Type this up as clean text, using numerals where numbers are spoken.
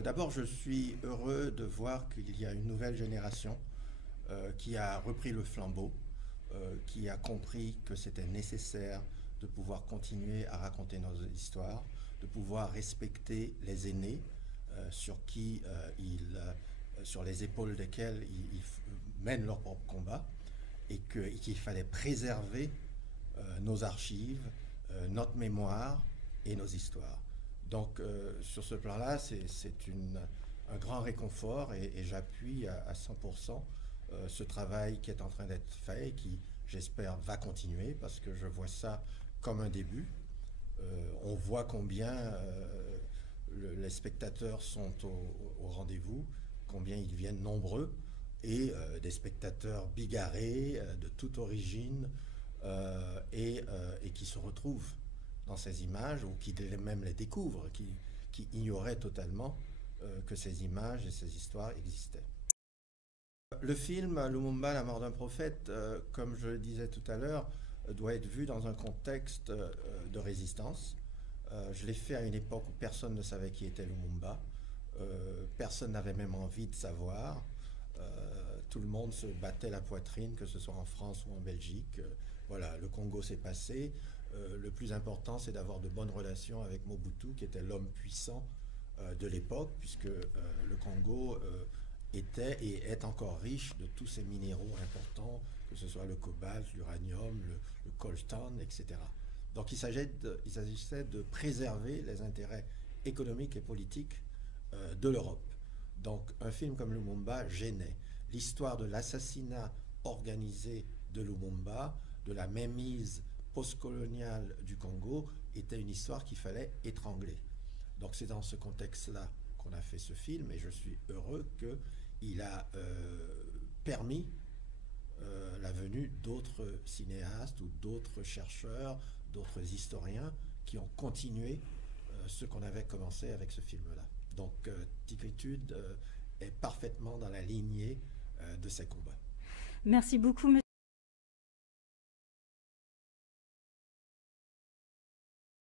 D'abord, je suis heureux de voir qu'il y a une nouvelle génération qui a repris le flambeau, qui a compris que c'était nécessaire de pouvoir continuer à raconter nos histoires, de pouvoir respecter les aînés sur les épaules desquels ils mènent leur propre combat, et qu'il fallait préserver nos archives, notre mémoire et nos histoires. Donc sur ce plan-là, c'est un grand réconfort et j'appuie à 100% ce travail qui est en train d'être fait et qui, j'espère, va continuer parce que je vois ça comme un début. On voit combien les spectateurs sont au rendez-vous, combien ils viennent nombreux et des spectateurs bigarrés de toute origine et qui se retrouvent dans ces images ou qui même les découvrent, qui ignoraient totalement que ces images et ces histoires existaient. Le film Lumumba, la mort d'un prophète, comme je le disais tout à l'heure, doit être vu dans un contexte de résistance. Je l'ai fait à une époque où personne ne savait qui était Lumumba. Personne n'avait même envie de savoir. Tout le monde se battait la poitrine, que ce soit en France ou en Belgique. Voilà, le Congo s'est passé. Le plus important, c'est d'avoir de bonnes relations avec Mobutu, qui était l'homme puissant de l'époque, puisque le Congo était et est encore riche de tous ces minéraux importants, que ce soit le cobalt, l'uranium, le coltan, etc. Donc il s'agissait de préserver les intérêts économiques et politiques de l'Europe. Donc un film comme Lumumba gênait. L'histoire de l'assassinat organisé de Lumumba, de la mainmise postcoloniale du Congo, était une histoire qu'il fallait étrangler. Donc c'est dans ce contexte-là qu'on a fait ce film et je suis heureux qu'il a permis la venue d'autres cinéastes ou d'autres chercheurs, d'autres historiens qui ont continué ce qu'on avait commencé avec ce film-là. Donc Tigritude est parfaitement dans la lignée de ces combats. Merci beaucoup,